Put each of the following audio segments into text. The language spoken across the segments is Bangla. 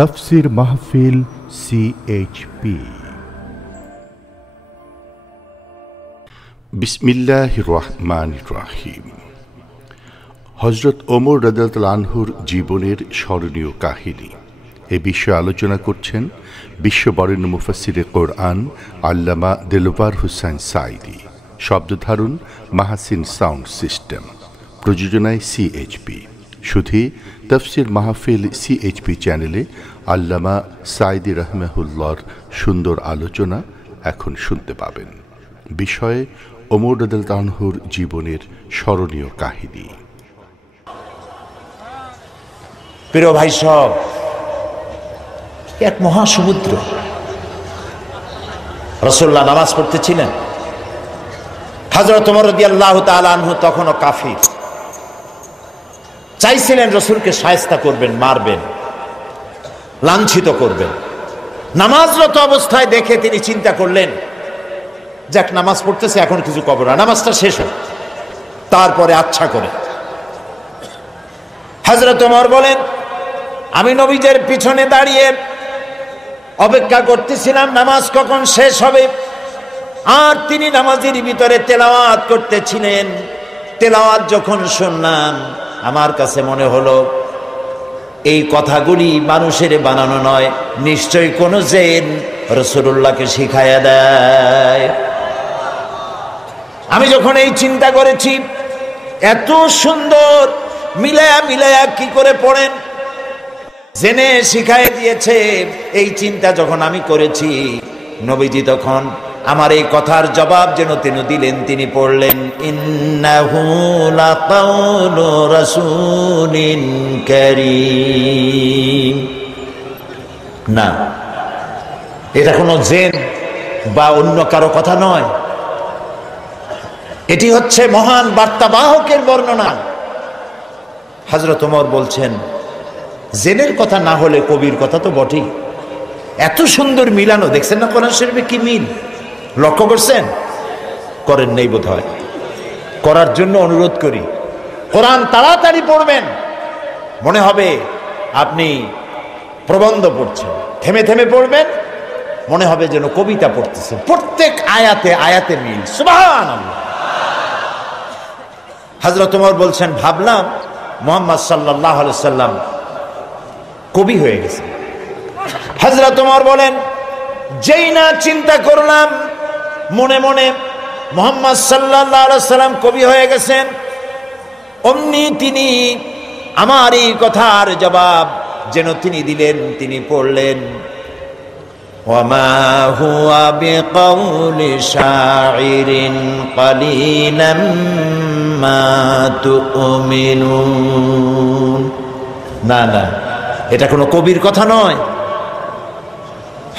তাফসীর মাহফিল CHP। বিসমিল্লাহির রহমানির রহিম। হযরত ওমর রাদিয়াল্লাহু আনহুর জীবনের স্মরণীয় কাহিনী এ বিষয়ে আলোচনা করছেন বিশ্ববরেণ্য মুফাসসিরে কোরআন আল্লামা দেলওয়ার হোসেন সাঈদী। শব্দধারণ মাহসিন সাউন্ড সিস্টেম। প্রযোজনায় CHP। শুধু তাফসীর মাহফিল CHP চ্যানেলে আল্লামা সাঈদী রাহিমাহুল্লাহর সুন্দর আলোচনা এখন শুনতে পাবেন। বিষয়ে ওমর রাদিয়াল্লাহু আনহুর জীবনের স্মরণীয় কাহিনী। প্রিয় ভাই সব, এক মহাসমুদ্র। রাসূলুল্লাহ নামাজ পড়তেছিলেন। হযরত ওমর রাদিয়াল্লাহু তাআলা আনহু তখনও কাফির। চাইছিলেন রাসূলকে শায়েস্তা করবেন, মারবেন, লাঞ্ছিত করবেন। নামাজরত অবস্থায় দেখে তিনি চিন্তা করলেন, যাক নামাজ পড়তেছে, এখন কিছু কবর না, নামাজটা শেষ হোক, তারপরে আচ্ছা করে। হযরত ওমর বলেন, আমি নবীজের পিছনে দাঁড়িয়ে অপেক্ষা করতেছিলাম নামাজ কখন শেষ হবে। আর তিনি নামাজের ভিতরে তেলাওয়াত করতেছিলেন। তেলাওয়াত যখন শুনলাম, আমার কাছে মনে হলো এই কথাগুলি মানুষের বানানো নয়, নিশ্চয়ই কোন জিন রাসূলুল্লাহকে শিখায়া দেয়। আমি যখন এই চিন্তা করেছি, এত সুন্দর মিলায়া মিলায়া কি করে পড়েন, জেনে শিখায় দিয়েছে, এই চিন্তা যখন আমি করেছি, নবীজি তখন আমার এই কথার জবাব যেন তিনি দিলেন। তিনি পড়লেন, ইন্নাহু লাকাউলু রাসূলিন কারীম। না, এটা কোনো জিন বা অন্য কারো কথা নয়, এটি হচ্ছে মহান বার্তাবাহকের বর্ণনা। হযরত ওমর বলছেন, জেনের কথা না হলে কবির কথা তো বটেই। এত সুন্দর মিলানো দেখছেন না কোরআন শরীফে, কি মিল লক্ষ্য করছেন? করেন নেই বোধ হয়। করার জন্য অনুরোধ করি, কোরআন তাড়াতাড়ি পড়বেন, মনে হবে আপনি প্রবন্ধ পড়ছেন। থেমে থেমে পড়বেন, মনে হবে যেন কবিতা পড়তেছেন। প্রত্যেক আয়াতে আয়াতে মিল। সুবহানাল্লাহ। হযরত ওমর বলছেন, ভাবলাম মুহাম্মদ সাল্লাল্লাহু আলাইহি সাল্লাম কবি হয়ে গেছে। হযরত ওমর বলেন, যেই না চিন্তা করলাম মনে মনে মুহাম্মদ সাল্লাল্লাহু আলাইহি সাল্লাম কবি হয়ে গেছেন, অমনি তিনি আমার এই কথার জবাব যেন তিনি দিলেন। তিনি পড়লেন, ওয়ামা হুয়া বিকাউলি শাইরিন কালিলাম মা তুমিনুন। না না, এটা কোনো কবির কথা নয়।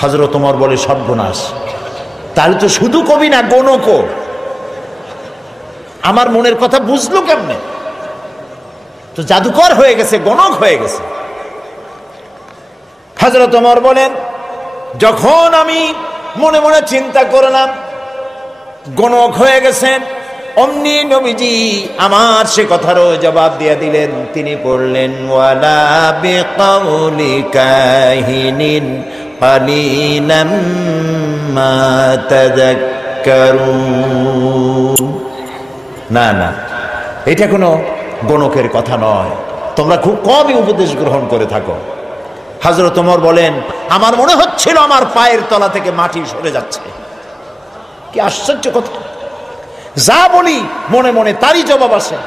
হযরত ওমর বলে, সর্বনাশ, তাহলে তো শুধু কবি না, গণকও। আমার মনের কথা বুঝলো কেমনে? তো জাদুকর হয়ে গেছে, গণক হয়ে গেছে। হযরত ওমর বলেন, যখন আমি মনে মনে চিন্তা করলাম গণক হয়ে গেছেন, অমনি নবীজি আমার সে কথারও জবাব দিয়ে দিলেন। তিনি পড়লেন, ওয়ালা বিকাউলি কাহিনিন কালিলাম মা তাযাক্কারুন। না না, এটা কোনো গণকের কথা নয়, তোমরা খুব কমই উপদেশ গ্রহণ করে থাকো। হযরত ওমর বলেন, আমার মনে হচ্ছিল আমার পায়ের তলা থেকে মাটি সরে যাচ্ছে। কি আশ্চর্য কথা! যা বলি মনে মনে তারই জবাব আসে।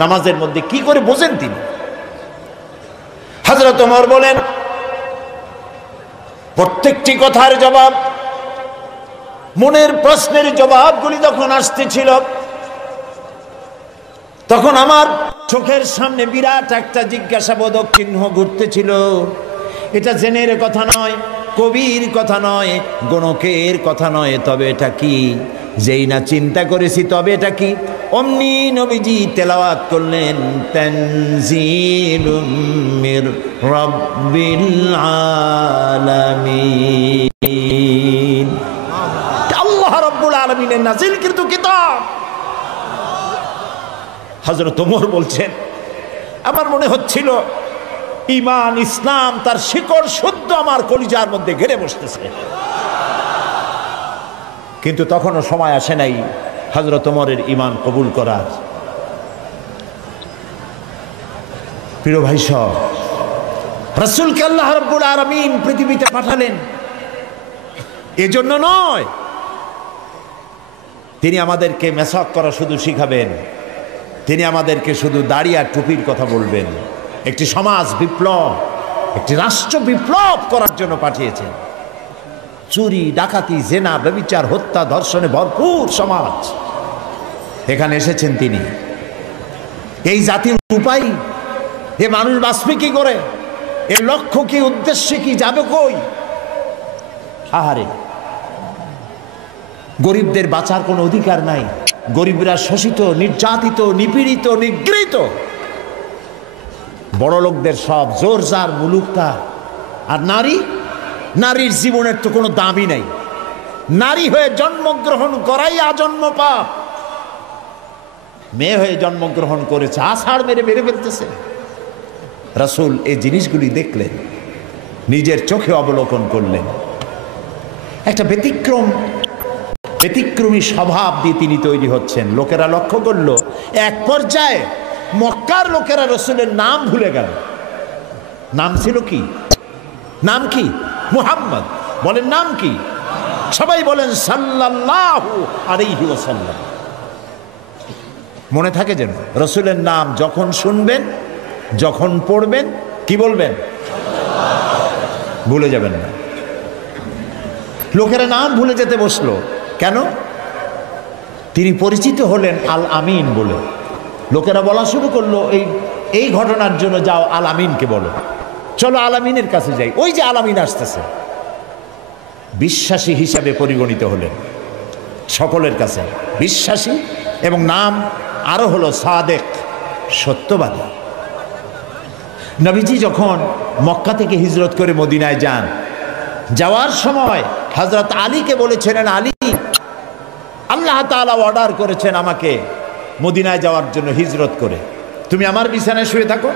নামাজের মধ্যে কি করে বোঝেন তিনি? হযরত ওমর বলেন, প্রত্যেকটি কথার জবাব, মনের প্রশ্নের জবাবগুলি যখন আসতেছিল, তখন আমার চোখের সামনে বিরাট একটা জিজ্ঞাসাবোধক চিহ্ন ঘুরতেছিল। এটা জেনের কথা নয়, কবির কথা নয়, গণকের কথা নয়, তবে এটা কি? যেই না চিন্তা করেছি তবে এটা কি, অমনি নবীজি তেলাওয়াত করলেন, তানজিলুম মির রাব্বিল আলামিন। আল্লাহ রাব্বুল আলামিনের নাযিলকৃত কিতাব। হযরত ওমর বলছেন, আমার মনে হচ্ছিল ঈমান ইসলাম তার শিকড় শুদ্ধ আমার কলিজার মধ্যে ঘেরে বসতেছে। কিন্তু তখনও সময় আসে নাই হযরত ওমরের ঈমান কবুল করার। প্রিয় ভাই সব, রাসূলকে আল্লাহ রাব্বুল আলামিন পৃথিবীতে পাঠালেন এজন্য নয়, তিনি আমাদেরকে মেসাক করা শুধু শিখাবেন, তিনি আমাদেরকে শুধু দাড়ি আর টুপির কথা বলবেন। একটি সমাজ বিপ্লব, একটি রাষ্ট্র বিপ্লব করার জন্য পাঠিয়েছেন। চুরি, ডাকাতি, জেনা, ব্যভিচার, হত্যা, ধর্ষণে ভরপুর সমাজ, এখানে এসেছেন তিনি। এই জাতির উপায়, এ মানুষ বাঁচবে কি করে, এর লক্ষ্য কি, উদ্দেশ্য কি, যাবে কই? আহারে, গরিবদের বাঁচার কোনো অধিকার নাই। গরিবরা শোষিত, নির্যাতিত, নিপীড়িত, নিগৃহীত। বড় লোকদের সব জোর জার, মুলুক তার। আর নারী, নারীর জীবনের তো কোনো দামই নাই। নারী হয়ে জন্মগ্রহণ করাই আজন্ম পাপ। মেয়ে হয়ে জন্মগ্রহণ করেছে, আষাঢ় মেরে মেরে ফেলতেছে। রাসূল এই জিনিসগুলি দেখলেন, নিজের চোখে অবলোকন করলেন। একটা ব্যতিক্রমী স্বভাব দিয়ে তিনি তৈরি হচ্ছেন। লোকেরা লক্ষ্য করলো, এক পর্যায়ে মক্কার লোকেরা রাসূলের নাম ভুলে গেল। নাম ছিল কি? নাম কি? মুহাম্মদ। বলেন নাম কি? সবাই বলেন সাল্লাল্লাহু আলাইহি ওয়াসাল্লাম। মনে থাকে যেন রাসূলের নাম যখন শুনবেন, যখন পড়বেন, কি বলবেন? ভুলে যাবেন না। লোকেরা নাম ভুলে যেতে বসলো কেন? তিনি পরিচিত হলেন আল আমিন বলে। লোকেরা বলা শুরু করলো, এই ঘটনার জন্য যাও আল আমিনকে বলো, চলো আল আমিনের কাছে যাই। ওই যে আল আমিন আসতেছে। বিশ্বাসী হিসাবে পরিগণিত হলেন সকলের কাছে, বিশ্বাসী, এবং নাম আরো হলো সাদেক, সত্যবাদী। নবীজি যখন মক্কা থেকে হিজরত করে মদিনায় যান, যাওয়ার সময় হযরত আলীকে বলেছিলেন, আলী, আল্লাহ তাআলা অর্ডার করেছেন আমাকে মদিনায় যাওয়ার জন্য হিজরত করে, তুমি আমার বিছানায় শুয়ে থাকো,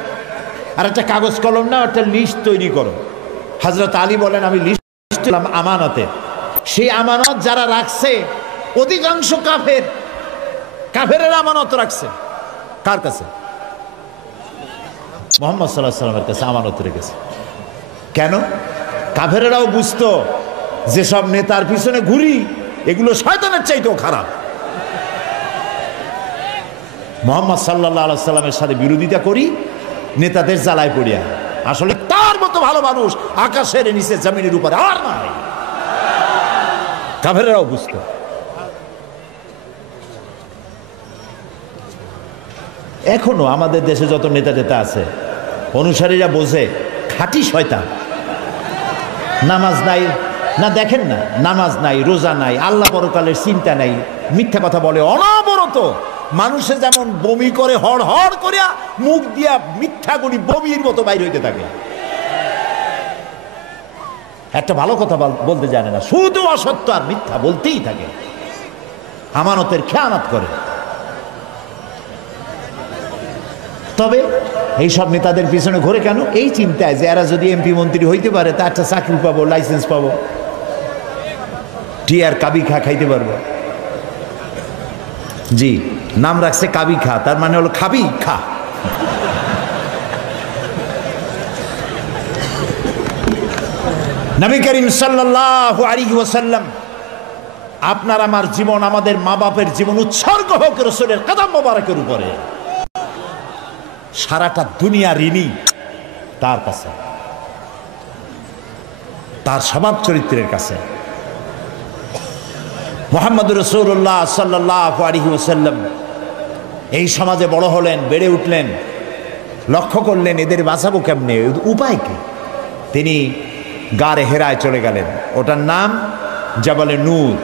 আর একটা কাগজ কলম নাও, একটা লিস্ট তৈরি করো। হযরত আলী বলেন, আমি লিস্ট দিলাম আমানতে। সেই আমানত যারা রাখছে অধিকাংশ কাফেরের আমানত রাখছে। কার কাছে? মুহাম্মদ সাল্লাল্লাহু আলাইহি ওয়াসাল্লামের কাছে আমানত রেখেছে। কেন? কাফেরেরাও বুঝতো যেসব নেতার পিছনে ঘুরি, এগুলো শয়তানের চাইতেও খারাপ। মুহাম্মদ সাল্লাল্লাহু আলাইহি ওয়াসাল্লামের সাথে বিরোধিতা করি নেতাদের জ্বালায় পড়িয়া। আসলে তার মতো ভালো মানুষ আকাশের নিচে, জমিনের উপরে আর নাই। কাফেরেরাও বুঝতো। এখনো আমাদের দেশে যত নেতা টেতা আছে, অনুসারীরা বোঝে খাঁটি শয়তান। নামাজ নাই না, দেখেন না, নামাজ নাই, রোজা নাই, আল্লাহ পরকালের চিন্তা নাই, মিথ্যা কথা বলে অনবরত। মানুষে যেমন বমি করে হড় হড় করিয়া মুখ দিয়া মিথ্যা করি বমির মতো বাইর হইতে থাকে। একটা ভালো কথা বলতে জানে না, শুধু অসত্য আর মিথ্যা বলতেই থাকে, আমানতের খেয়ানত করে। তবে এইসব নেতাদের পিছনে ঘুরে কেন? এই চিন্তায় যে এরা যদি এমপি মন্ত্রী হইতে পারে, তা একটা চাকরি পাবো, লাইসেন্স পাবো, টিয়ার কাবি খা খাইতে পারবো। জি, নাম রাখছে কাবি খা, তার মানে হলো খাবি খা। নবী করিম সাল্লাল্লাহু আলাইহি ওয়াসাল্লাম, আপনার আমার জীবন, আমাদের মা বাপের জীবন উৎসর্গ হোক রাসূলের কদম মোবারকের উপরে। সারাটা দুনিয়া ঋণী তার কাছে, তার স্বভাব চরিত্রের কাছে। মুহাম্মদুর রাসূলুল্লাহ সাল্লাল্লাহু আলাইহি ওয়াসাল্লাম এই সমাজে বড় হলেন, বেড়ে উঠলেন, লক্ষ্য করলেন এদের বাঁচাবো কেমনে, উপায় কি? তিনি গারে হেরায় চলে গেলেন। ওটার নাম জাবালে নূর।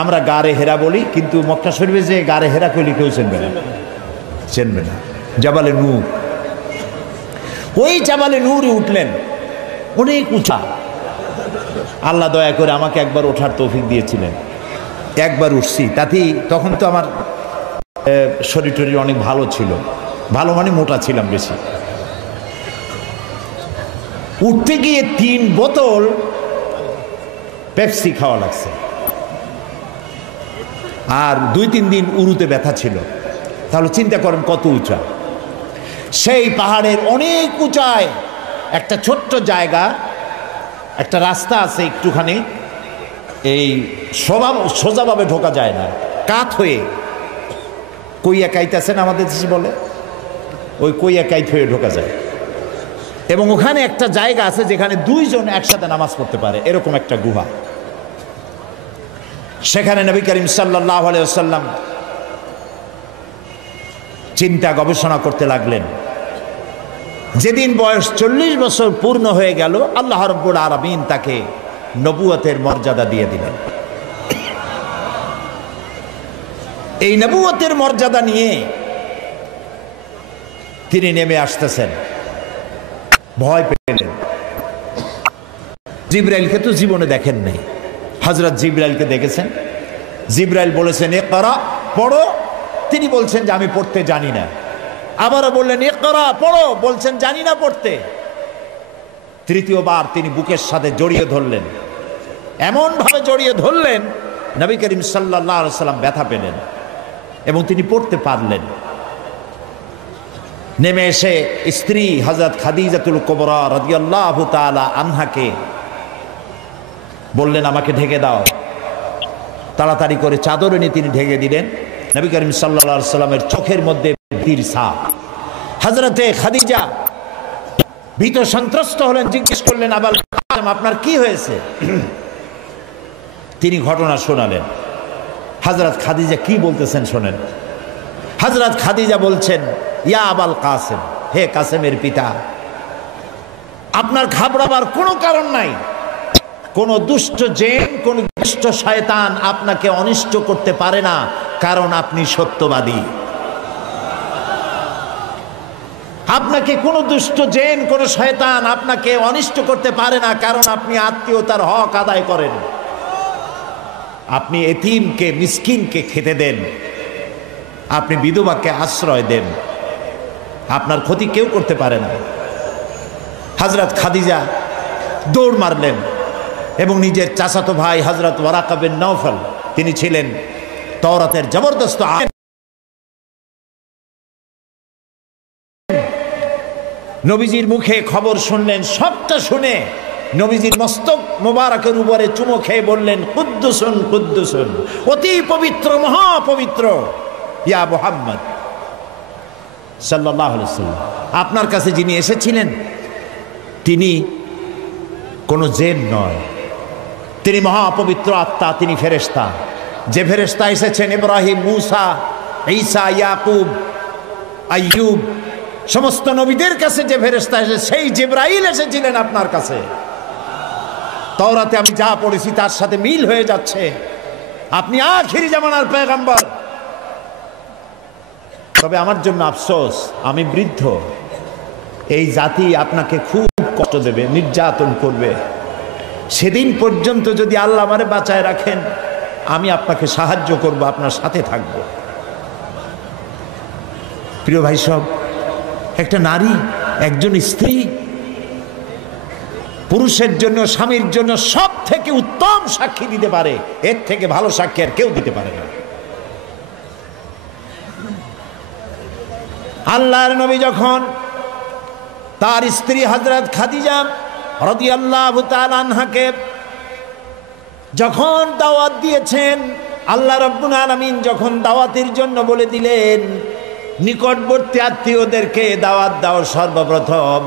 আমরা গারে হেরা বলি, কিন্তু মক্কা শরীফে যে গারে হেরা কইলে কেউ চিনবে না, চিনবে না। জাবালে নূর, ওই জাবালে নূরে উঠলেন, অনেক উঁচা। আল্লাহ দয়া করে আমাকে একবার ওঠার তৌফিক দিয়েছিলেন, একবার উঠছি। তাতেই তখন তো আমার শরীর টরীর অনেক ভালো ছিল, ভালো মানে মোটা ছিলাম বেশি। উঠতে গিয়ে 3 বোতল পেপসি খাওয়া লাগছে, আর 2-3 দিন উরুতে ব্যথা ছিল। তাহলে চিন্তা করেন কত উঁচা। সেই পাহাড়ের অনেক উঁচায় একটা ছোট্ট জায়গা, একটা রাস্তা আছে একটুখানি, এই সোজাভাবে ঢোকা যায় না, কাত হয়ে কইয়া কাইত আছেন আমাদের দেশে বলে, ওই কইয়া কাইত হয়ে ঢোকা যায়। এবং ওখানে একটা জায়গা আছে যেখানে 2 জন একসাথে নামাজ পড়তে পারে, এরকম একটা গুহা। সেখানে নবী করিম সাল্লাল্লাহু আলাইহি ওয়াসাল্লাম চিন্তা গবেষণা করতে লাগলেন। যেদিন বয়স 40 বছর পূর্ণ হয়ে গেল, আল্লাহ রাব্বুল আলামিন তাকে নবুয়তের মর্যাদা দিয়ে দিলেন। এই নবুয়তের মর্যাদা নিয়ে তিনি নেমে আসতেছেন, ভয় পেলেন। জিবরাইলকে তো জীবনে দেখেন নাই, হযরত জিবরাইলকে দেখেছেন। জিবরাইল বলেছেন ইকরা, পড়ো। তিনি বলছেন যে আমি পড়তে জানি না। আবারও বললেন ইকরা, পড়ো। বলছেন জানি না পড়তে। তৃতীয়বার তিনি বুকের সাথে জড়িয়ে ধরলেন, এমন ভাবে জড়িয়ে ধরলেন নবী করিম সাল্লাল্লাহু আলাইহি ওয়াসাল্লাম ব্যথা পেলেন এবং তিনি পড়তে পারলেন। নেমে এসে স্ত্রী হযরত খাদিজাতুল কুবরা রাদিয়াল্লাহু তাআলা আনহাকে বললেন আমাকে ঢেকে দাও। তাড়াতাড়ি করে চাদর এনে তিনি ঢেকে দিলেন। নবী করিম সাল্লাল্লাহু আলাইহি ওয়াসাল্লামের চোখের মধ্যে ভীতির ছাপ। হযরতে খাদিজা ভীত সন্ত্রস্ত হলেন, জিজ্ঞেস করলেন আবাল কাসেম আপনার কি হয়েছে? তিনি ঘটনা শোনালেন। হযরত খাদিজা কি বলতেছেন শোনেন। হযরত খাদিজা বলছেন ইয়া আবাল কাসেম, হে কাসেমের পিতা, আপনার ঘাবড়াবার কোনো কারণ নাই। কোন দুষ্ট জিন, কোন দুষ্ট শয়তান আপনাকে অনিষ্ট করতে পারে না, কারণ আপনি সত্যবাদী। আপনাকে কোন দুষ্ট জিন, কোন শয়তান আপনাকে অনিষ্ট করতে পারে না, কারণ আপনি আত্মীয়তার হক আদায় করেন। আপনি এতিমকে, মিসকিনকে খেতে দেন, আপনি বিধবাকে আশ্রয় দেন, আপনার ক্ষতি কেউ করতে পারে না। হযরত খাদিজা দৌড় মারলেন এবং নিজের চাচাতো ভাই হযরত ওয়ারাকা বিন নওফল, তিনি ছিলেন তাওরাতের জবরদস্ত আলেম, নবীজির মুখে খবর শুনলেন। সবটা শুনে নবীজির মস্তক মোবারকের উপরে চুমো খেয়ে বললেন কুদ্দুসুন কুদ্দুসুন, অতি পবিত্র, মহাপবিত্র ইয়া মুহাম্মদ সাল্লাল্লাহু আলাইহি ওয়াসাল্লাম। আপনার কাছে যিনি এসেছিলেন তিনি কোনো জিন নয়, তিনি মহাপবিত্র আত্মা, তিনি ফেরেশতা। যে ফেরেশতা এসেছেন ইব্রাহিম, মূসা, ঈসা, ইয়াকুব, আইয়ুব, সমস্ত নবীদের কাছে যে ফেরেশতা এসে, সেই জিবরাইল এসেছিলেন আপনার কাছে। তাওরাতে আমি যা পড়েছি তার সাথে মিল হয়ে যাচ্ছে। আপনি আখিরি জামানার পয়গম্বর। তবে আমার জন্য আফসোস, আমি বৃদ্ধ। এই জাতি আপনাকে খুব কষ্ট দেবে, নির্যাতন করবে। সেদিন পর্যন্ত যদি আল্লাহ আমারে বাঁচায় রাখেন, আমি আপনাকে সাহায্য করব, আপনার সাথে থাকব। প্রিয় ভাই সব, একটা নারী, একজন স্ত্রী পুরুষের জন্য, স্বামীর জন্য সব থেকে উত্তম সাক্ষী দিতে পারে। এর থেকে ভালো সাক্ষী আর কেউ দিতে পারে না। আল্লাহর নবী যখন তার স্ত্রী হযরত খাদিজা রাদিয়াল্লাহু তাআলা আনহাকে যখন দাওয়াত দিয়েছেন, আল্লাহ রাব্বুল আলামিন যখন দাওয়াতের জন্য বলে দিলেন নিকটবর্তী আত্মীয়দেরকে দাওয়াত দাও, সর্বপ্রথম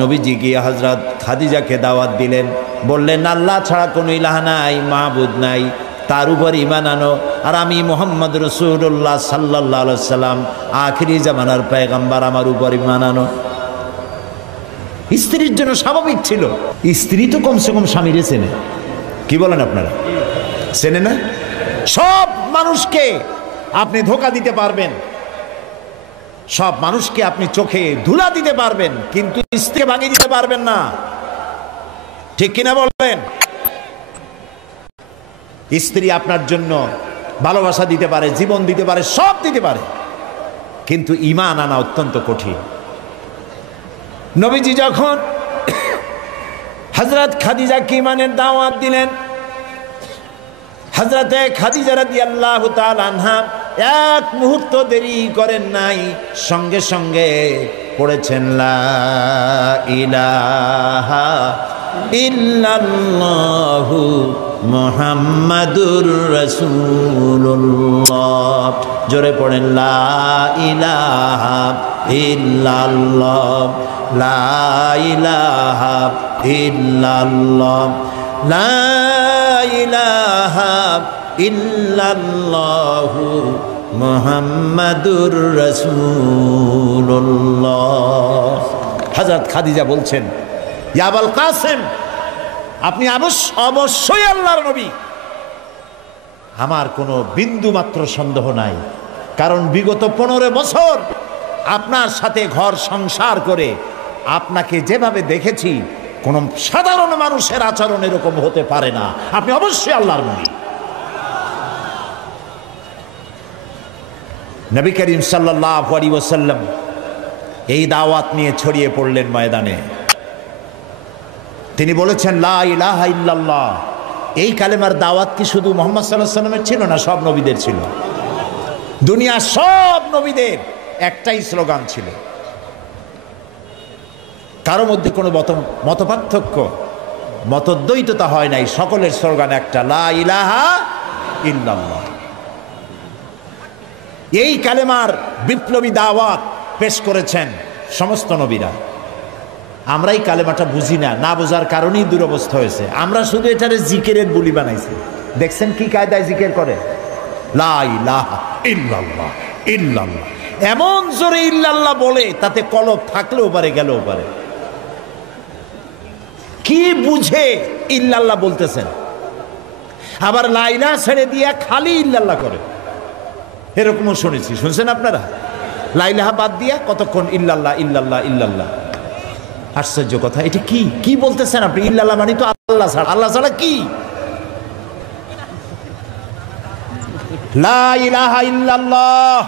নবীজি গিয়ে হযরত খাদিজাকে দাওয়াত দিলেন। বললেন আল্লাহ ছাড়া কোনো ইলাহ নাই, মাবুদ নাই, তার উপর ঈমান আনো। আর আমি মুহাম্মদ রাসূলুল্লাহ সাল্লাল্লাহু আলাইহি সাল্লাম, আখিরি জামানার পয়গম্বর, আমার উপর ঈমান আনো। স্ত্রীর জন্য স্বাভাবিক ছিল। স্ত্রী তো কমসে কম স্বামীরে চেনে, কি বলেন আপনারা? চেনে না? সব মানুষকে আপনি ধোঁকা দিতে পারবেন, সব মানুষকে আপনি চোখে ধুলা দিতে পারবেন, কিন্তু স্ত্রীকে ভাঙিয়ে দিতে পারবেন না। ঠিক কিনা বলবেন? স্ত্রী আপনার জন্য ভালোবাসা দিতে পারে, জীবন দিতে পারে, সব দিতে পারে, কিন্তু ঈমান আনা অত্যন্ত কঠিন। নবীজি যখন হযরত খাদিজাকে ঈমানের দাওয়াত দিলেন। হযরতে খাদিজা রাদিয়াল্লাহু তাআলা আনহা এক মুহূর্ত দেরি করেন নাই, সঙ্গে সঙ্গে পড়েছেন লা ইলাহা ইল্লাল্লাহু মুহাম্মাদুর রাসূলুল্লাহ। জোরে পড়েন লা ইলাহা ইল্লাল্লাহ, লা ইলাহা ইল্লাল্লাহ, লা ইলাহা ইল্লাল্লাহু মুহাম্মাদুর রাসূলুল্লাহ। হযরত খাদিজা বলছেন, ইয়া আবুল কাসেম, আপনি অবশ্যই আল্লাহর নবী। আমার কোনো বিন্দু মাত্র সন্দেহ নাই, কারণ বিগত 15 বছর আপনার সাথে ঘর সংসার করে আপনাকে যেভাবে দেখেছি, কোন সাধারণ মানুষের আচরণ এরকম হতে পারে না। আপনি অবশ্যই আল্লাহর নবী। নবী করিম সাল্লাল্লাহু আলাইহি ওয়াসাল্লাম এই দাওয়াত নিয়ে ছড়িয়ে পড়লেন ময়দানে। তিনি বলেছেন লা ইলাহা ইল্লাল্লাহ। এই কালেমার দাওয়াত কি শুধু মুহাম্মদ সাল্লাল্লাহু আলাইহি ওয়াসাল্লামের ছিল না, সব নবীদের ছিল। দুনিয়ার সব নবীদের একটাই স্লোগান ছিল, কারো মধ্যে কোনো মতপার্থক্য, মতদ্বৈততা হয় নাই, সকলের স্লোগান একটা, লা ইলাহা ইল্লাল্লাহ। এই কালেমার বিপ্লবী দাওয়াত পেশ করেছেন সমস্ত নবীরা। আমরা এই কালেমাটা বুঝি না, না বোঝার কারণেই দুরবস্থা হয়েছে। আমরা শুধু এটারে জিকিরের বুলি বানাইছি। দেখছেন কি কায়দায় জিকির করে, লা ইলাহা ইল্লাল্লাহ ইল্লাল্লাহ, এমন জোরে ইল্লাল্লাহ বলে তাতে কলব থাকলেও পারে, গেলেও পারে। কি বুঝে ইল্লাল্লাহ বলতেছেন? আবার লা ইলাহা ছেড়ে দিয়া খালি ইল্লাল্লাহ করে, এরকমও শুনেছি। শুনছেন আপনারা? লা ইলাহা বাদ দিয়া কতক্ষণ ইল্লাল্লাহ ইল্লাল্লাহ ইল্লাল্লাহ। আশ্চর্য কথা, এটা কি বলতেছেন আপনি? ইল্লাল্লাহ মানে তো আল্লাহ ছাড়া। আল্লাহ ছাড়া কি? লা ইলাহা ইল্লাল্লাহ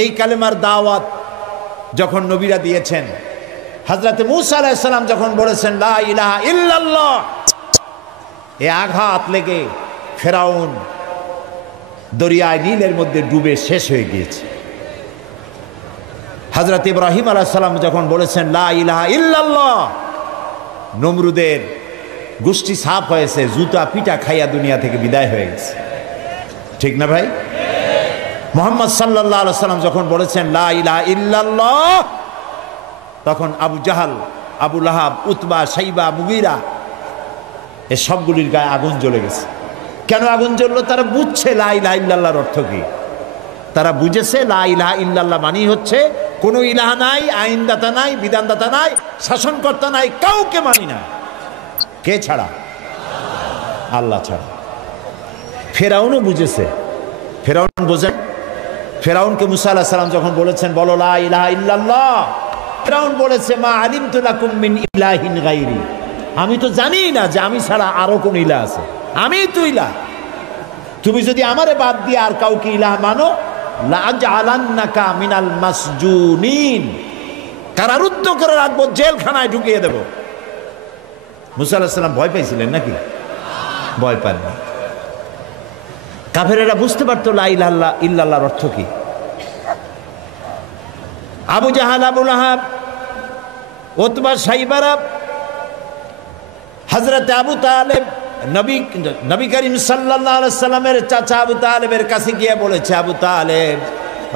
এই কালেমার দাওয়াত যখন নবীরা দিয়েছেন, হযরতে মূসা আলাইহিস সালাম যখন বলেছেন লা ইলাহা ইল্লাল্লাহ, এ আঘাত লেগে ফেরাউন দরিয়ায় নীলের মধ্যে ডুবে শেষ হয়ে গিয়েছে। হযরত ইব্রাহিম আলাইহিস সালাম যখন বলেছেন লা ইলাহা ইল্লাল্লাহ, নমরুদের গোষ্ঠী সাফ হয়েছে, জুতা পিটা খাইয়া দুনিয়া থেকে বিদায় হয়ে গেছে। ঠিক না ভাই? মুহাম্মদ সাল্লাল্লাহু আলাইহি সাল্লাম যখন বলেছেন লা ইলাহা ইল্লাল্লাহ, তখন আবু জাহাল, আবু লাহাব, উতবা, শাইবা, মুগীরা এ সবগুলির গায়ে আগুন জ্বলে গেছে। কেন আগুন জ্বললো? তারা বুঝছে লা ইলাহা ইল্লাল্লাহর অর্থ কি। তারা বুঝেছে লা ইলাহা ইল্লাল্লাহ মানেই হচ্ছে কোনো ইলাহা নাই, আইনদাতা নাই, বিধানদাতা নাই, শাসনকর্তা নাই, কাউকে মানি না। কে ছাড়া? আল্লাহ ছাড়া। ফেরাউনও বুঝেছে। ফেরাউন বোঝেন? ফেরাউনকে মুসা আলাইহিস সালাম যখন বলেছেন বলো লা ইলাহা ইল্লাল্লাহ, ফেরাউন বলেছে মা আলিমতু লাকুম মিন ইলাহিন গায়রি, আমি তো জানি না যে আমি ছাড়া আরো কোন ইলাহ আছে, আমি তো ইলাহ। তুমি যদি আমারে বাদ দিয়ে আর কাউকে ইলাহ মানো, লাআজআলান্নাকা মিনাল মাসজুনিন, কারারুদ্ধ করে রাখবো, জেলখানায় ঢুকিয়ে দেব। মুসা আলাইহিস সালাম ভয় পাইছিলেন নাকি? ভয় পাননি। কাফেরেরা বুঝতে পারতো লা ইলাহা ইল্লাল্লাহর অর্থ কি। আবু জাহাল, আবু লাহাব, উতবা, শাইবারা, হযরত আবু তালেব নবী করিম সাল্লাল্লাহু আলাইহি সাল্লামের চাচা আবু তালেবের কাছে গিয়ে বলেছে, আবু তালেব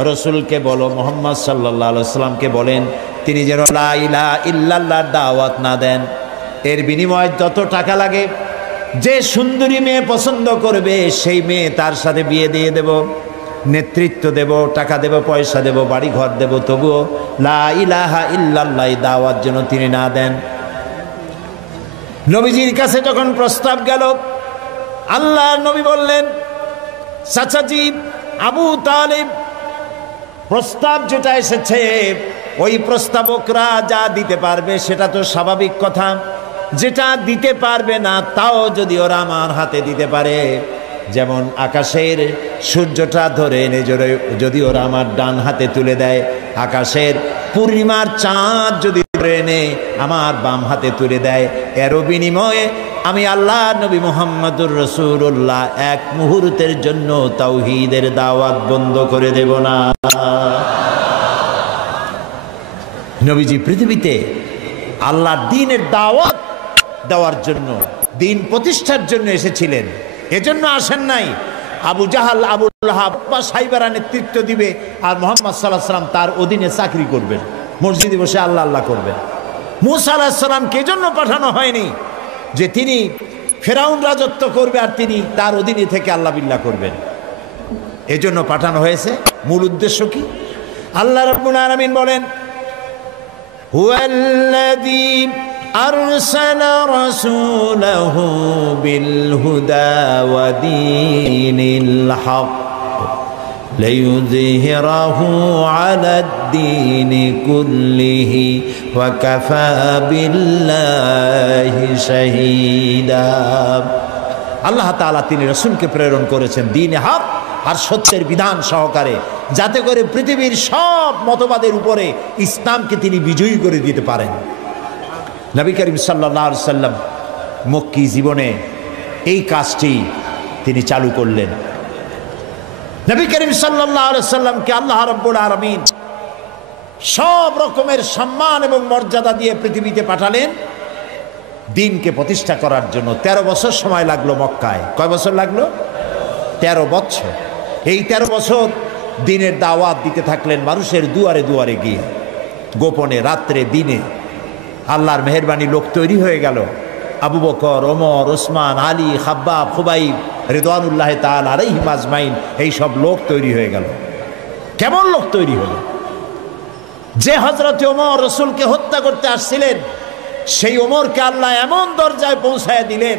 রাসূলকে বলো, মুহাম্মদ সাল্লাল্লাহু আলাইহি সাল্লামকে বলেন তিনি যেন লা ইলাহা ইল্লাল্লাহর দাওয়াত না দেন। এর বিনিময়ে যত টাকা লাগে, যে সুন্দরী মেয়ে পছন্দ করবে সেই মেয়ে তার সাথে বিয়ে দিয়ে দেব, নেতৃত্ব দেব, টাকা দেব, পয়সা দেব, বাড়ি ঘর দেব, তবুও লা ইলাহা ইল্লাল্লাহ দাওয়াত যেন তিনি না দেন। নবীজির কাছে যখন প্রস্তাব গেল, আল্লাহর নবী বললেন, চাচাজি আবু তালেব, প্রস্তাব যেটা এসেছে ওই প্রস্তাবকরা যা দিতে পারবে সেটা তো স্বাভাবিক কথা, যেটা দিতে পারবে না তাও যদি ওরা আমার হাতে দিতে পারে, যেমন আকাশের সূর্যটা ধরে এনে যদি ওরা আমার ডান হাতে তুলে দেয়, আকাশের পূর্ণিমার চাঁদ যদি ধরে এনে আমার বাম হাতে তুলে দেয়। এরও বিনিময়ে আমি আল্লাহ নবী মুহাম্মদুর রাসূলুল্লাহ এক মুহূর্তের জন্য তাওহীদের দাওয়াত বন্ধ করে দেব না। নবীজি পৃথিবীতে আল্লাহর দ্বীনের দাওয়াত দেওয়ার জন্য, দ্বীন প্রতিষ্ঠার জন্য এসেছিলেন। এজন্য আসেন নাই আবু জাহাল, আবু লাহাব বা সাইবারা নেতৃত্ব দিবে আর মুহাম্মদ সাল্লাল্লাহু আলাইহি ওয়াসাল্লাম তার অধীনে চাকরি করবেন, মসজিদে বসে আল্লাহ আল্লাহ করবেন। মূসা আলাইহিস সালামকে এজন্য পাঠানো হয়নি যে তিনি ফেরাউন রাজত্ব করবে আর তিনি তার অধীনে থেকে আল্লাহ বিল্লাহ করবেন। এজন্য পাঠানো হয়েছে। মূল উদ্দেশ্য কি? আল্লাহ রাব্বুল আলামিন বলেন, হুয়াল্লাযী আরসালা রাসূলাহু বিল হুদা ওয়া দীনিল হক লিইয়ুযহিরাহু আলাদ-দীনি কুল্লিহি ওয়া কাফা বিল্লাহি শাহীদা। আল্লাহ তাআলা তিনি রাসূলকে প্রেরণ করেছেন দ্বীনে হক আর সত্যের বিধান সহকারে, যাতে করে পৃথিবীর সব মতবাদের উপরে ইসলামকে তিনি বিজয়ী করে দিতে পারেন। নবী করিম সাল্লাল্লাহু আলাইহি সাল্লাম মক্কি জীবনে এই কাজটি তিনি চালু করলেন। নবী করিম সাল্লাল্লাহু আলাইহি সাল্লামকে আল্লাহ রাব্বুল আলামিন সব রকমের সম্মান এবং মর্যাদা দিয়ে পৃথিবীতে পাঠালেন দ্বীনকে প্রতিষ্ঠা করার জন্য। 13 বছর সময় লাগলো মক্কায়। কয় বছর লাগলো? 13 বছর। এই 13 বছর দ্বীনের দাওয়াত দিতে থাকলেন মানুষের দুয়ারে দুয়ারে গিয়ে, গোপনে, রাত্রে, দিনে। আল্লাহর মেহেরবানি লোক তৈরি হয়ে গেল। আবু বকর, ওমর, ওসমান, আলী, খাব্বাব, খুবাইব রিদওয়ানুল্লাহ তাআলা আলাইহিম আজমাইন, এই সব লোক তৈরি হয়ে গেল। কেমন লোক তৈরি হলো? যে হযরত ওমর রাসূলকে হত্যা করতে আসছিলেন, সেই ওমরকে আল্লাহ এমন দরজায় পৌঁছায় দিলেন,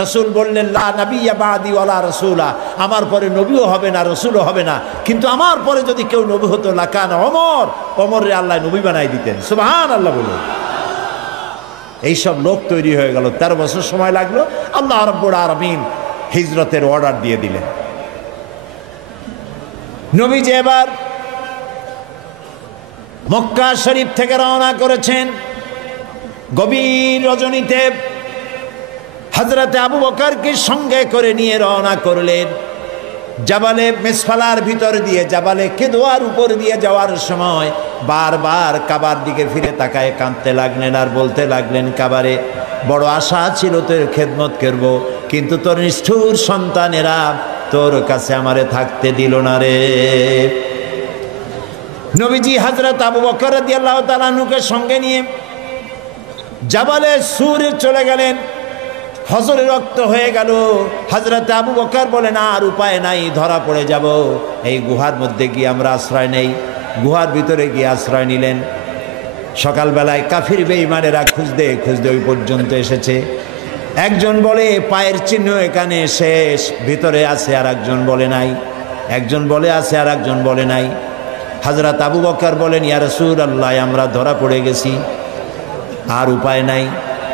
রাসূল বললেন, লা নাবিয়্যা বা'দি ওয়ালা রাসূলা, আমার পরে নবীও হবে না, রাসূলও হবে না, কিন্তু আমার পরে যদি কেউ নবী হতো লাকানা ওমর, ওমরে আল্লাহ নবী বানাই দিতেন। সুবহানাল্লাহ বলুন। এইসব লোক তৈরি হয়ে গেল। 13 বছর সময় লাগলো। আল্লাহ রাব্বুল আলামিন হিজরতের অর্ডার দিয়ে দিলেন। নবীজি এবার মক্কা শরীফ থেকে রওনা করেছেন। গভীর রজনীতে হযরতে আবু বকরকে সঙ্গে করে নিয়ে রওনা করলেন। জাবালে মিসফালার ভিতর দিয়ে, জাবালে কেদোয়ার উপর দিয়ে যাওয়ার সময় বারবার কাবার দিকে ফিরে তাকায় কাঁদতে লাগলেন আর বলতে লাগলেন, কাবারে বড় আশা ছিল তোর খেদমত করব, কিন্তু তোর নিষ্ঠুর সন্তানেরা তোর কাছে আমারে থাকতে দিল না রে। নবীজি হযরত আবু বকর রাদিয়াল্লাহু তাআলা আনহুকে সঙ্গে নিয়ে জাবালে সুরে চলে গেলেন। হজরে রক্ত হয়ে গেল। হযরত আবু বকর বলেন, আর উপায় নাই, ধরা পড়ে যাব। এই গুহার মধ্যে গিয়ে আমরা আশ্রয় নেই। গুহার ভিতরে গিয়ে আশ্রয় নিলেন। সকালবেলায় কাফির বেঈমানেরা খুঁজতে খুঁজতে ওই পর্যন্ত এসেছে। একজন বলে পায়ের চিহ্ন এখানে শেষ, ভিতরে আছে, আর একজন বলে নাই। একজন বলে আছে, আর একজন বলে নাই। হযরত আবু বকর বলেন, ইয়া রাসূলুল্লাহ, আমরা ধরা পড়ে গেছি, আর উপায় নাই।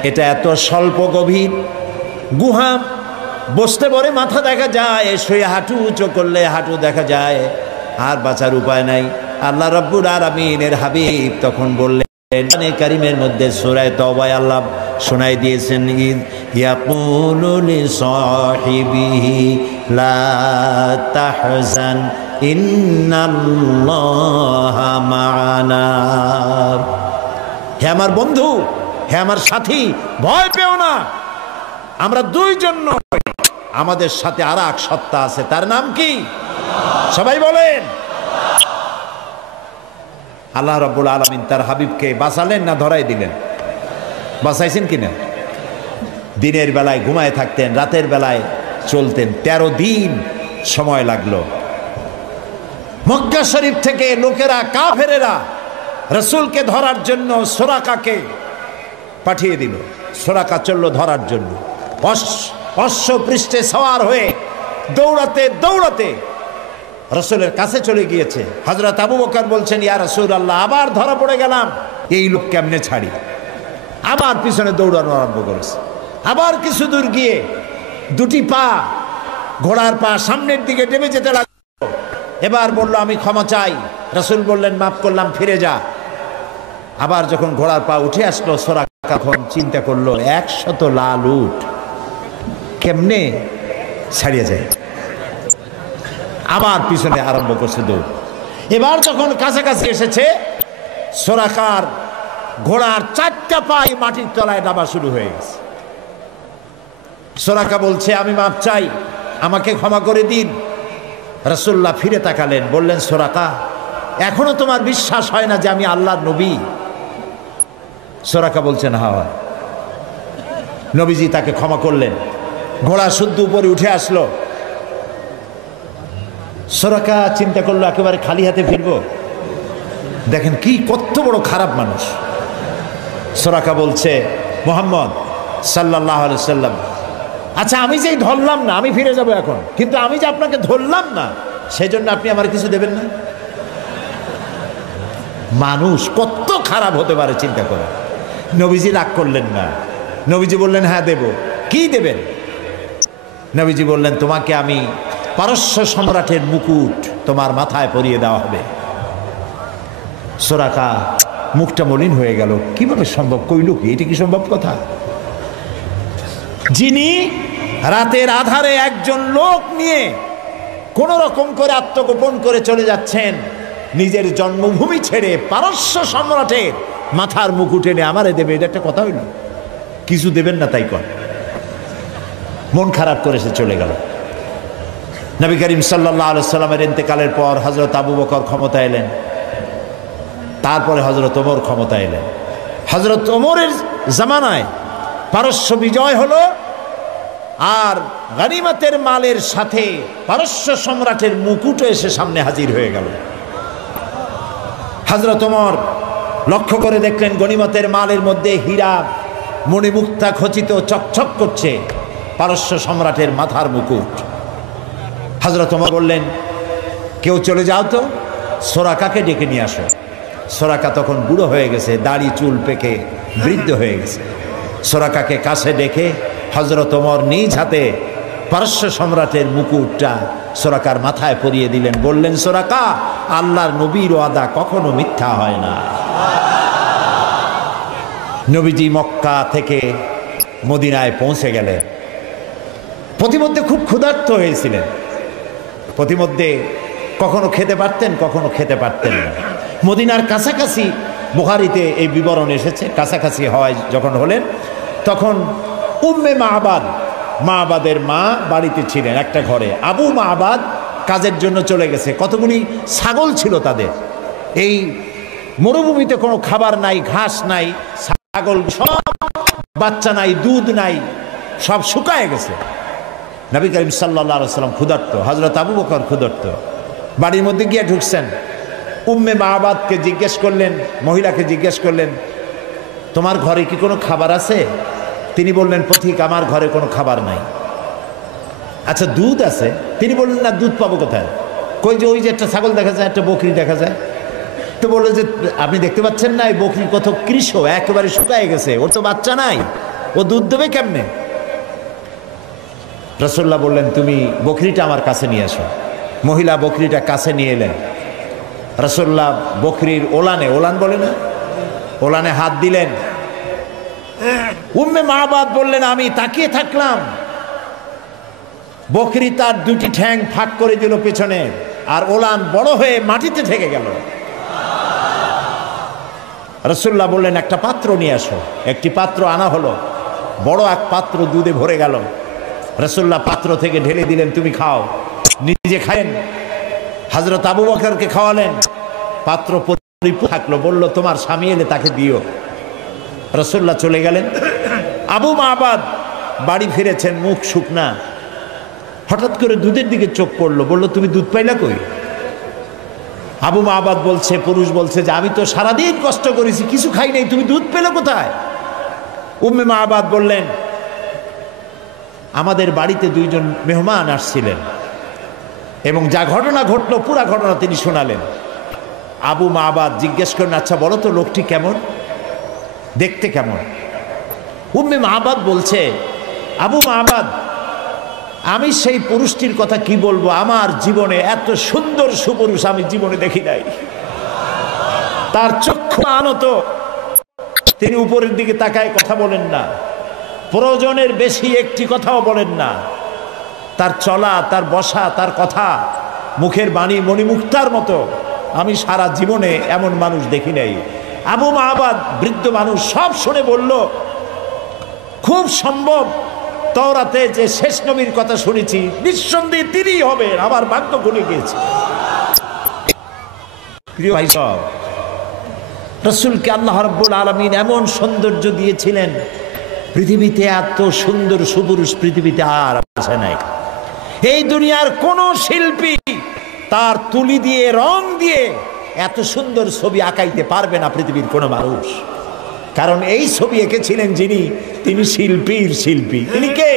এটা এত স্বল্প গভীর গুহা, বসতে পরে মাথা দেখা যায়, শুয়ে হাঁটু উঁচু করলে হাঁটু দেখা যায়, আর বাঁচার উপায় নাই। আল্লাহ রাব্বুল আলামিনের হাবিব তখন বললেন, কোরআনে কারীমের মধ্যে সূরা তাওবায় আল্লাহ শোনাই দিয়েছেন, ইয়াকুলু লিসাহিবিহি লা তাহজান ইন্নাল্লাহা মা'ানা। হে আমার বন্ধু, হে আমার সাথী, ভয় পেও না, আমরা দুইজন নই, আমাদের সাথে আর এক সত্তা আছে। তার নাম কি? সবাই বলেন। আল্লাহ রাব্বুল আলামিন তার হাবিবকে বাঁচালেন না ধরাই দিলেন? বাঁচাইছেন কিনা? দিনের বেলায় ঘুমায় থাকতেন, রাতের বেলায় চলতেন। 13 দিন সময় লাগলো। মক্কা শরীফ থেকে লোকেরা, কাফেরেরা রাসূলকে ধরার জন্য সুরাকাকে পাঠিয়ে দিল। সুরাকা চলল ধরার জন্য। অশ্ব পৃষ্ঠে সওয়ার হয়ে দৌড়াতে দৌড়াতে রাসূলের কাছে চলে গিয়েছে। হযরত আবু বকর বলছেন, ইয়া রাসূলুল্লাহ, আবার ধরা পড়ে গেলাম, এই লোক কেমনে ছাড়ি? আবার পিছনে দৌড়ানো আরম্ভ করেছে। আবার কিছু দূর গিয়ে দুটি পা, ঘোড়ার পা সামনের দিকে টেনে যেতে লাগলো। এবার বলল, আমি ক্ষমা চাই। রাসূল বললেন, মাফ করলাম, ফিরে যা। আবার যখন ঘোড়ার পা উঠে আসলো, সোরাকা তখন চিন্তা করলো 100 লাল উট কেমনে ছাড়িয়ে যায়। আবার পিছনে আরম্ভ করছে দৌড়। এবার যখন কাছাকাছি এসেছে, সোরাকার ঘোড়ার 4টা পাই মাটির তলায় ডাবা শুরু হয়ে গেছে। সোরাকা বলছে, আমি মাপ চাই, আমাকে ক্ষমা করে দিন। রাসূলুল্লাহ ফিরে তাকালেন, বললেন, সোরাকা, এখনো তোমার বিশ্বাস হয় না যে আমি আল্লাহর নবী? সোরাকা বলছেন, হ্যাঁ। নবীজি তাকে ক্ষমা করলেন। ঘোড়া শুদ্ধ উপরে উঠে আসলো। সোরাকা চিন্তা করলো একেবারে খালি হাতে ফিরবো। দেখেন কি কত বড় খারাপ মানুষ। সোরাকা বলছে, মুহাম্মদ সাল্লাল্লাহু আলাইহি সাল্লাম, আচ্ছা আমি যেই ধরলাম না, আমি ফিরে যাব এখন, কিন্তু আমি যে আপনাকে ধরলাম না, সেজন্য আপনি আমার কিছু দেবেন না? মানুষ কত খারাপ হতে পারে চিন্তা করে। নবীজি রাগ করলেন না। নবীজি বললেন, হ্যাঁ দেব। কি দেবেন? নবীজি বললেন, তোমাকে আমি পারস্য সম্রাটের মুকুট তোমার মাথায় পরিয়ে দেওয়া হবে। সোরাকা মুখটা মলিন হয়ে গেল। কিভাবে সম্ভব? কইল কি? এটা কি সম্ভব কথা? যিনি রাতের আধারে একজন লোক নিয়ে কোন রকম করে আত্মগোপন করে চলে যাচ্ছেন, নিজের জন্মভূমি ছেড়ে পারস্য সম্রাটের মাথার মুকুট এনে আমারে দেবে, এটা একটা কথা হইল? কিছু দেবেন না তাই কর। মন খারাপ করে সে চলে গেল। নবী করিম সাল্লাল্লাহু আলাইহি সাল্লামের ইন্তেকালের পর হযরত আবু বকর ক্ষমতা এলেন, তারপরে হযরত ওমর ক্ষমতা এলেন। হযরত ওমরের জামানায় পারস্য বিজয় হলো, আর গনিমতের মালের সাথে পারস্য সম্রাটের মুকুটও এসে সামনে হাজির হয়ে গেল। হযরত ওমর লক্ষ্য করে দেখলেন গনিমতের মালের মধ্যে হীরা মণিমুক্তা খচিত চকচক করছে, পারস্য সম্রাটের মাথার মুকুট। হযরত ওমর বললেন, কেউ চলে যাও তো, সোরাকাকে ডেকে নিয়ে আসো। সোরাকা তখন বুড়ো হয়ে গেছে, দাড়ি চুল পেকে বৃদ্ধ হয়ে গেছে। সোরাকাকে কাছে ডেকে হযরত ওমর নিজ হাতে পারস্য সম্রাটের মুকুটটা সোরাকার মাথায় পরিয়ে দিলেন। বললেন, সোরাকা, আল্লাহর নবীর ওয়াদা কখনো মিথ্যা হয় না। নবীজি মক্কা থেকে মদিনায় পৌঁছে গেলেন। প্রতিমধ্যে খুব ক্ষুধার্ত হয়েছিলেন। প্রতিমধ্যে কখনো খেতে পারতেন, কখনো খেতে পারতেন না। মদিনার কাছাকাছি, বুখারীতে এই বিবরণ এসেছে, কাছাকাছি হয় যখন হলেন, তখন উম্মে মাহবাদ, মাহবাদের মা বাড়িতে ছিলেন একটা ঘরে। আবু মাহবাদ কাজের জন্য চলে গেছে। কতগুলি ছাগল ছিল তাদের। এই মরুভূমিতে কোনো খাবার নাই, ঘাস নাই, ছাগল সব, বাচ্চা নাই, দুধ নাই, সব শুকায় গেছে। নবী করিম সাল্লাল্লাহু আলাইহি ওয়াসাল্লাম ক্ষুধার্ত, হযরত আবু বকর ক্ষুধার্ত। বাড়ির মধ্যে গিয়ে ঢুকছেন। উম্মে মাহবাদকে জিজ্ঞেস করলেন, মহিলাকে জিজ্ঞেস করলেন, তোমার ঘরে কি কোনো খাবার আছে? তিনি বললেন, পথিক, আমার ঘরে কোনো খাবার নাই। আচ্ছা দুধ আছে? তিনি বললেন, না, দুধ পাবো কোথায়? কই যে ওই যে একটা ছাগল দেখা যায়, একটা বকরি দেখা যায়। তো বললো যে, আপনি দেখতে পাচ্ছেন না, এই বকরি কত কৃষ, একেবারে শুকায় গেছে, ওর তো বাচ্চা নাই, ও দুধ দেবে কেমনে? রাসূলুল্লাহ বললেন, তুমি বকরিটা আমার কাছে নিয়ে আসো। মহিলা বকরিটা কাছে নিয়ে এলেন। রাসূলুল্লাহ বকরির ওলানে, ওলান বলে না, ওলানে হাত দিলেন। উম্মে মাহবাদ বললেন, আমি তাকিয়ে থাকলাম, বকরি তার দুটি ঠ্যাং ফাঁক করে দিল পেছনে, আর ওলান বড় হয়ে মাটিতে ঠেকে গেল। রাসূলুল্লাহ বললেন, একটা পাত্র নিয়ে আসো। একটি পাত্র আনা হলো, বড় এক পাত্র দুধে ভরে গেল। রাসূলুল্লাহ পাত্র থেকে ঢেলে দিলেন, তুমি খাও। নিজে খায়েন। হযরত আবু বকরকে খাওয়ালেন। পাত্র পরিপূর্ণ থাকলো। বলল, তোমার স্বামী এলে তাকে দিও। রাসূলুল্লাহ চলে গেলেন। আবু মাহবাদ বাড়ি ফিরেছেন, মুখ শুকনা। হঠাৎ করে দুধের দিকে চোখ পড়লো। বলল, তুমি দুধ পাইলা কই? আবু মাহবাদ বলছে, পুরুষ বলছে যে, আমি তো সারাদিন কষ্ট করেছি, কিছু খাই নাই, তুমি দুধ পেলে কোথায়? উম্মে মাহবাদ বললেন, আমাদের বাড়িতে দুইজন মেহমান আসছিলেন এবং যা ঘটনা ঘটলো পুরা ঘটনা তিনি শোনালেন। আবু মাহবাদ জিজ্ঞেস করেন, আচ্ছা বলো তো লোকটি কেমন, দেখতে কেমন? উম্মে মাহবাদ বলছে, আবু মাহবাদ, আমি সেই পুরুষটির কথা কি বলবো, আমার জীবনে এত সুন্দর সুপুরুষ আমি জীবনে দেখি নাই। তার চক্ষু আনত, তিনি উপরের দিকে তাকায় কথা বলেন না, প্রয়োজনের বেশি একটি কথাও বলেন না। তার চলা, তার বসা, তার কথা, মুখের বাণী মণিমুক্তার মতো। আমি সারা জীবনে এমন মানুষ দেখি নাই। আবু মাহবাদ বৃদ্ধ মানুষ সব শুনে বলল, খুব সম্ভব তওরাতে যে শেষ নবীর কথা শুনেছি নিঃসন্দেহে তিনিই হবেন, আমার ভাগ্য খুলে গিয়েছে। প্রিয় ভাই সব, রাসূলকে আল্লাহ রাব্বুল আলামিন এমন সৌন্দর্য দিয়েছিলেন, পৃথিবীতে এত সুন্দর সুপুরুষ পৃথিবীতে আর আছে নাই। এই দুনিয়ার কোন শিল্পী তার তুলি দিয়ে রং দিয়ে এত সুন্দর ছবি আঁকাইতে পারবে না পৃথিবীর কোনো মানুষ। কারণ এই ছবি এঁকেছিলেন যিনি, তিনি শিল্পীর শিল্পী। তিনি কে?